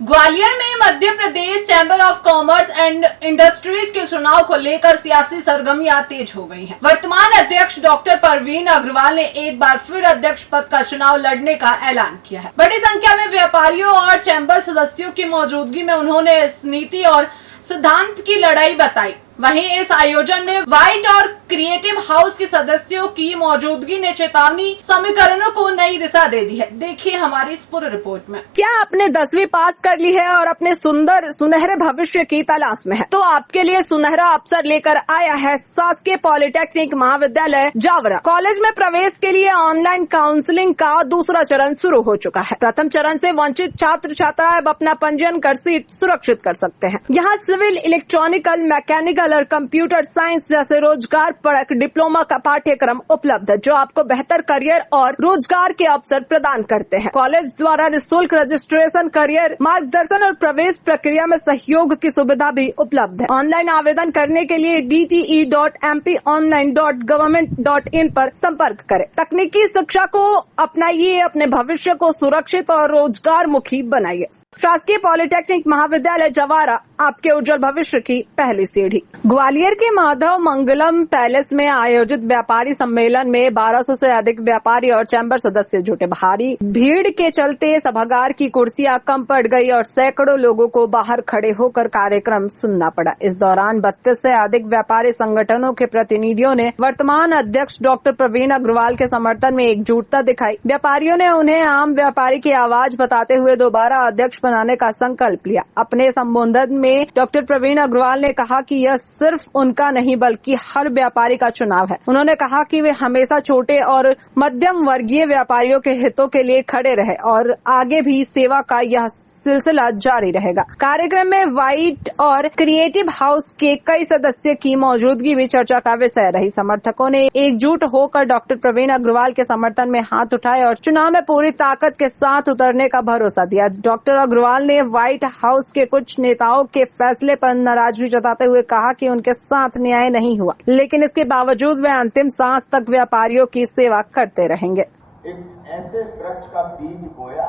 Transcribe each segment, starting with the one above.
ग्वालियर में Madhya Pradesh chamber of commerce and industries के चुनाव को लेकर सियासी सरगर्मियां तेज हो गई हैं। वर्तमान अध्यक्ष डॉक्टर परवीन अग्रवाल ने एक बार फिर अध्यक्ष पद का चुनाव लड़ने का ऐलान किया है। बड़ी संख्या में व्यापारियों और चैंबर सदस्यों की मौजूदगी में उन्होंने इस नीति और सिद्धांत की लड़ाई बताई। वहीं इस आयोजन में व्हाइट और क्रिएटिव हाउस के सदस्यों की मौजूदगी ने चेतावनी समीकरणों को नई दिशा दे दी है। देखिए हमारी इस पूरी रिपोर्ट में। क्या आपने 10वीं पास कर ली है और अपने सुंदर सुनहरे भविष्य की तलाश में है, तो आपके लिए सुनहरा अवसर लेकर आया है शासकीय पॉलिटेक्निक महाविद्यालय जावरा। कॉलेज में प्रवेश के लिए ऑनलाइन काउंसलिंग का दूसरा चरण शुरू हो चुका है। प्रथम चरण से वंचित छात्र छात्राएं अब अपना पंजीयन कर सीट सुरक्षित कर सकते हैं। यहाँ सिविल, इलेक्ट्रॉनिकल, मैकेनिकल और कंप्यूटर साइंस जैसे रोजगार परक डिप्लोमा का पाठ्यक्रम उपलब्ध है, जो आपको बेहतर करियर और रोजगार के अवसर प्रदान करते हैं। कॉलेज द्वारा निःशुल्क रजिस्ट्रेशन, करियर मार्गदर्शन और प्रवेश प्रक्रिया में सहयोग की सुविधा भी उपलब्ध है। ऑनलाइन आवेदन करने के लिए dte.mponline.government.in पर संपर्क करें। तकनीकी शिक्षा को अपनाइए, अपने भविष्य को सुरक्षित और रोजगार मुखी बनाइए। शासकीय पॉलिटेक्निक महाविद्यालय जवारा, आपके उज्जवल भविष्य की पहली सीढ़ी। ग्वालियर के माधव मंगलम पैलेस में आयोजित व्यापारी सम्मेलन में 1200 से अधिक व्यापारी और चैंबर सदस्य जुटे। भारी भीड़ के चलते सभागार की कुर्सियां कम पड़ गई और सैकड़ों लोगों को बाहर खड़े होकर कार्यक्रम सुनना पड़ा। इस दौरान 32 से अधिक व्यापारी संगठनों के प्रतिनिधियों ने वर्तमान अध्यक्ष डॉक्टर प्रवीण अग्रवाल के समर्थन में एकजुटता दिखाई। व्यापारियों ने उन्हें आम व्यापारी की आवाज बताते हुए दोबारा अध्यक्ष बनाने का संकल्प लिया। अपने संबोधन में डॉक्टर प्रवीण अग्रवाल ने कहा कि यह सिर्फ उनका नहीं बल्कि हर व्यापारी का चुनाव है। उन्होंने कहा कि वे हमेशा छोटे और मध्यम वर्गीय व्यापारियों के हितों के लिए खड़े रहे और आगे भी सेवा का यह सिलसिला जारी रहेगा। कार्यक्रम में व्हाइट और क्रिएटिव हाउस के कई सदस्य की मौजूदगी भी चर्चा का विषय रही। समर्थकों ने एकजुट होकर डॉक्टर प्रवीण अग्रवाल के समर्थन में हाथ उठाए और चुनाव में पूरी ताकत के साथ उतरने का भरोसा दिया। डॉक्टर अग्रवाल ने व्हाइट हाउस के कुछ नेताओं के फैसले पर नाराजगी जताते हुए कहा कि उनके साथ न्याय नहीं हुआ, लेकिन इसके बावजूद वे अंतिम सांस तक व्यापारियों की सेवा करते रहेंगे। एक ऐसे वृक्ष का बीज बोया,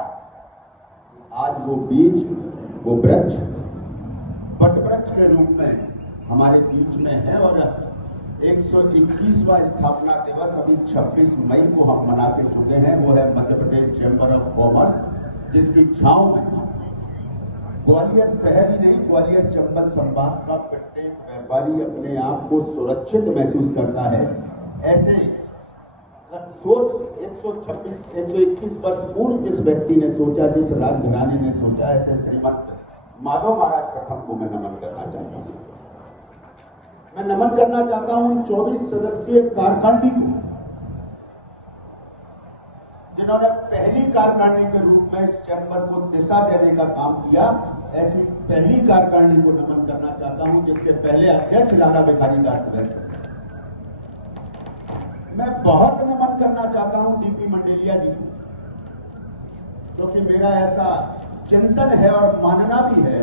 आज वो बीज, वो वृक्ष वट वृक्ष के रूप में हमारे बीच में है और 121वां स्थापना दिवस अभी 26 मई को हम मना के चुके हैं। वो है मध्य प्रदेश चैंबर ऑफ कॉमर्स, जिसकी छांव में ग्वालियर शहर ही नहीं, ग्वालियर चंबल संभाग का प्रत्येक व्यापारी अपने आप को सुरक्षित महसूस करता है। ऐसे सोच 121 वर्ष पूर्व जिस व्यक्ति ने सोचा, जिस राजघराने ने सोचा, ऐसे श्रीमंत माधव महाराज प्रथम को मैं नमन करना चाहता हूं। मैं नमन करना चाहता हूं उन 24 सदस्यीय कार्यकारिणी को, जिन्होंने पहली कार्यकारिणी के रूप में इस चैंबर को दिशा देने का काम किया। ऐसी पहली कार्यकारिणी को नमन करना चाहता हूं, जिसके पहले अध्यक्ष लाला भिखारी दास वैश्य। मैं बहुत नमन करना चाहता हूं डीपी मंडेलिया जी को, क्योंकि मेरा ऐसा चिंतन है और मानना भी है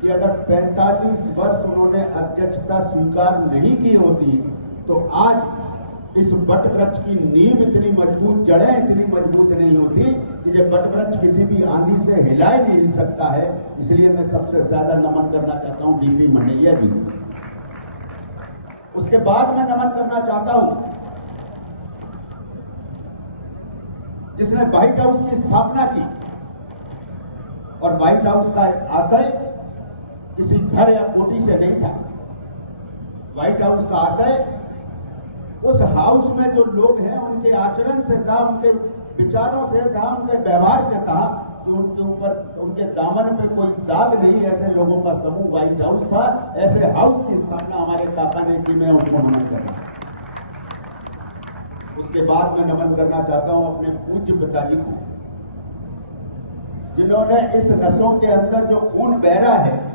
कि अगर 45 वर्ष उन्होंने अध्यक्षता स्वीकार नहीं की होती तो आज इस वट वृक्ष की नींव इतनी मजबूत, जड़ें इतनी मजबूत नहीं होती कि ये वट वृक्ष किसी भी आंधी से हिला ही नहीं सकता है। इसलिए मैं सबसे ज्यादा नमन करना चाहता हूं डीपी मंडेलिया जी को। उसके बाद मैं नमन करना चाहता हूं जिसने व्हाइट हाउस की स्थापना की, और व्हाइट हाउस का आशय किसी घर या कोठी से नहीं था। व्हाइट हाउस का आशय उस हाउस में जो लोग हैं उनके आचरण से था, उनके विचारों से था, उनके व्यवहार से था कि उनके ऊपर, उनके दामन पे कोई दाग नहीं। ऐसे लोगों का समूह व्हाइट हाउस था। ऐसे हाउस की स्थापना हमारे काका ने की, मैं उनको नमन करता हूं। उसके बाद मैं नमन करना चाहता हूं अपने पूज्य पिताजी को, जिन्होंने इस नसों के अंदर जो खून बह रहा है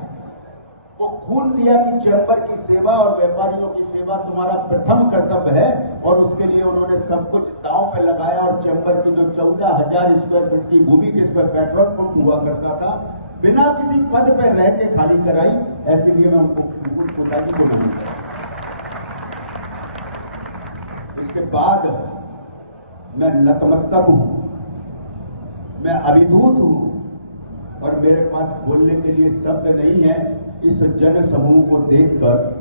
वो खून दिया कि चैंबर की सेवा और व्यापारियों की सेवा तुम्हारा प्रथम कर्तव्य है। और उसके लिए उन्होंने सब कुछ दांव पे लगाया और चैंबर की जो 14,000 स्क्वायर फीट की भूमि जिस पर पेट्रोल पंप हुआ करता था, बिना किसी पद पर रह के खाली कराई। ऐसे लिए मैं उनको पिताजी को नमन करता हूं। उसके बाद मैं नतमस्तक हूं, मैं अभिभूत हूं और मेरे पास बोलने के लिए शब्द नहीं है इस जन समूह को देखकर